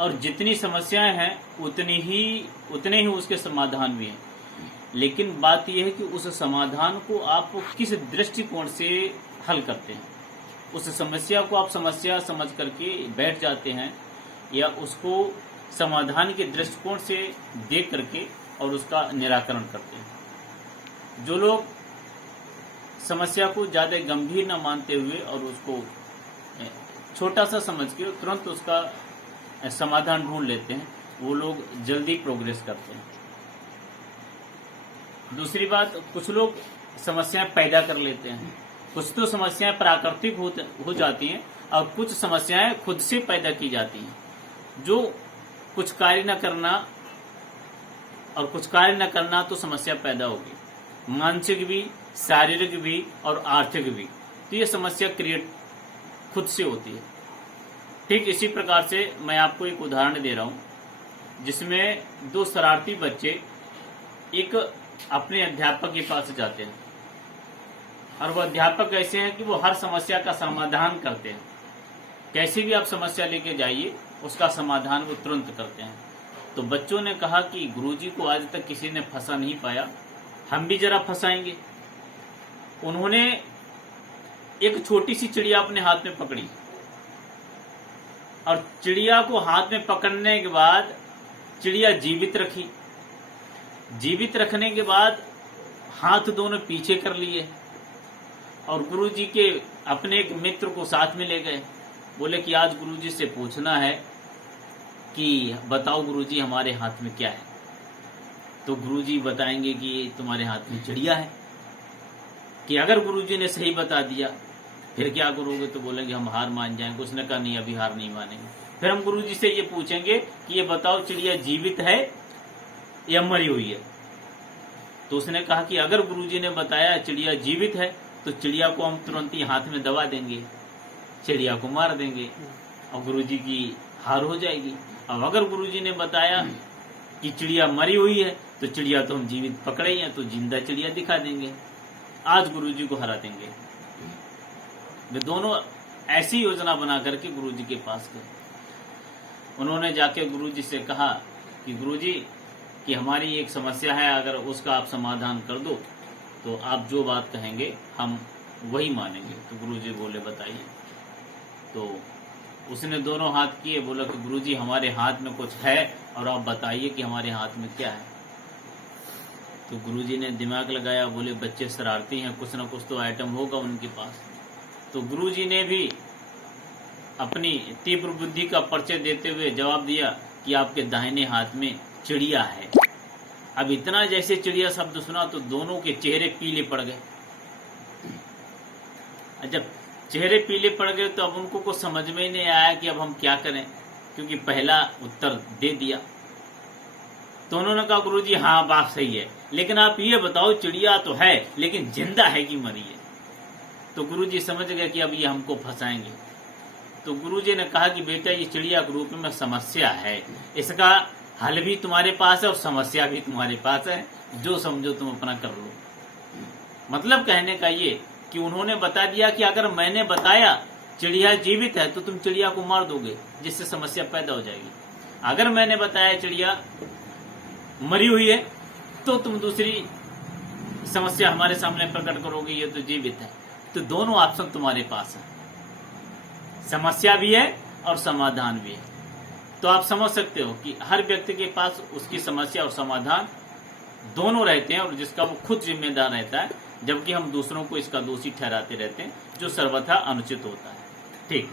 और जितनी समस्याएं हैं उतने ही उसके समाधान भी हैं। लेकिन बात यह है कि उस समाधान को आप किस दृष्टिकोण से हल करते हैं। उस समस्या को आप समस्या समझ करके बैठ जाते हैं या उसको समाधान के दृष्टिकोण से देख करके और उसका निराकरण करते हैं। जो लोग समस्या को ज्यादा गंभीर न मानते हुए और उसको छोटा सा समझ के तुरंत उसका समाधान ढूंढ लेते हैं, वो लोग जल्दी प्रोग्रेस करते हैं। दूसरी बात, कुछ लोग समस्याएं पैदा कर लेते हैं। कुछ तो समस्याएं प्राकृतिक हो जाती हैं और कुछ समस्याएं खुद से पैदा की जाती हैं। जो कुछ कार्य न करना और कुछ कार्य न करना तो समस्या पैदा होगी, मानसिक भी, शारीरिक भी और आर्थिक भी। तो ये समस्या क्रिएट खुद से होती है। ठीक इसी प्रकार से मैं आपको एक उदाहरण दे रहा हूं, जिसमें दो शरारती बच्चे एक अपने अध्यापक के पास जाते हैं और वो अध्यापक ऐसे हैं कि वो हर समस्या का समाधान करते हैं। कैसी भी आप समस्या लेके जाइए, उसका समाधान वो तुरंत करते हैं। तो बच्चों ने कहा कि गुरुजी को आज तक किसी ने फंसा नहीं पाया, हम भी जरा फंसाएंगे। उन्होंने एक छोटी सी चिड़िया अपने हाथ में पकड़ी और चिड़िया को हाथ में पकड़ने के बाद चिड़िया जीवित रखी। जीवित रखने के बाद हाथ दोनों पीछे कर लिए और गुरुजी के अपने एक मित्र को साथ में ले गए। बोले कि आज गुरुजी से पूछना है कि बताओ गुरुजी हमारे हाथ में क्या है। तो गुरुजी बताएंगे कि तुम्हारे हाथ में चिड़िया है। कि अगर गुरुजी ने सही बता दिया फिर क्या करोगे, तो बोलेंगे हम हार मान जाएंगे। उसने कहा नहीं, अभी हार नहीं मानेंगे। फिर हम गुरुजी से ये पूछेंगे कि ये बताओ चिड़िया जीवित है या मरी हुई है। तो उसने कहा कि अगर गुरुजी ने बताया चिड़िया जीवित है तो चिड़िया को हम तुरंत ही हाथ में दबा देंगे, चिड़िया को मार देंगे और गुरुजी की हार हो जाएगी। अब अगर गुरुजी ने बताया कि चिड़िया मरी हुई है तो चिड़िया तो हम जीवित पकड़े ही हैं, तो जिंदा चिड़िया दिखा देंगे, आज गुरुजी को हरा देंगे। वे दोनों ऐसी योजना बना करके गुरुजी के पास गए। उन्होंने जाके गुरुजी से कहा कि गुरुजी कि हमारी एक समस्या है, अगर उसका आप समाधान कर दो तो आप जो बात कहेंगे हम वही मानेंगे। तो गुरुजी बोले बताइए। तो उसने दोनों हाथ किए, बोला कि गुरुजी हमारे हाथ में कुछ है और आप बताइए कि हमारे हाथ में क्या है। तो गुरुजी ने दिमाग लगाया, बोले बच्चे शरारती हैं, कुछ न कुछ तो आइटम होगा उनके पास। तो गुरुजी ने भी अपनी तीव्र बुद्धि का परिचय देते हुए जवाब दिया कि आपके दाहिने हाथ में चिड़िया है। अब इतना जैसे चिड़िया शब्द सुना तो दोनों के चेहरे पीले पड़ गए। जब चेहरे पीले पड़ गए तो अब उनको कुछ समझ में ही नहीं आया कि अब हम क्या करें, क्योंकि पहला उत्तर दे दिया। तो उन्होंने कहा गुरुजी हाँ बात सही है, लेकिन आप ये बताओ चिड़िया तो है लेकिन जिंदा है कि मरी है। तो गुरुजी समझ गए कि अब ये हमको फंसाएंगे। तो गुरुजी ने कहा कि बेटा ये चिड़िया के रूप में समस्या है, इसका हल भी तुम्हारे पास है और समस्या भी तुम्हारे पास है, जो समझो तुम अपना कर लो। मतलब कहने का ये कि उन्होंने बता दिया कि अगर मैंने बताया चिड़िया जीवित है तो तुम चिड़िया को मार दोगे, जिससे समस्या पैदा हो जाएगी। अगर मैंने बताया चिड़िया मरी हुई है तो तुम दूसरी समस्या हमारे सामने प्रकट करोगे, ये तो जीवित है। तो दोनों ऑप्शन तुम्हारे पास है, समस्या भी है और समाधान भी है। तो आप समझ सकते हो कि हर व्यक्ति के पास उसकी समस्या और समाधान दोनों रहते हैं और जिसका वो खुद जिम्मेदार रहता है, जबकि हम दूसरों को इसका दोषी ठहराते रहते हैं, जो सर्वथा अनुचित होता है। ठीक।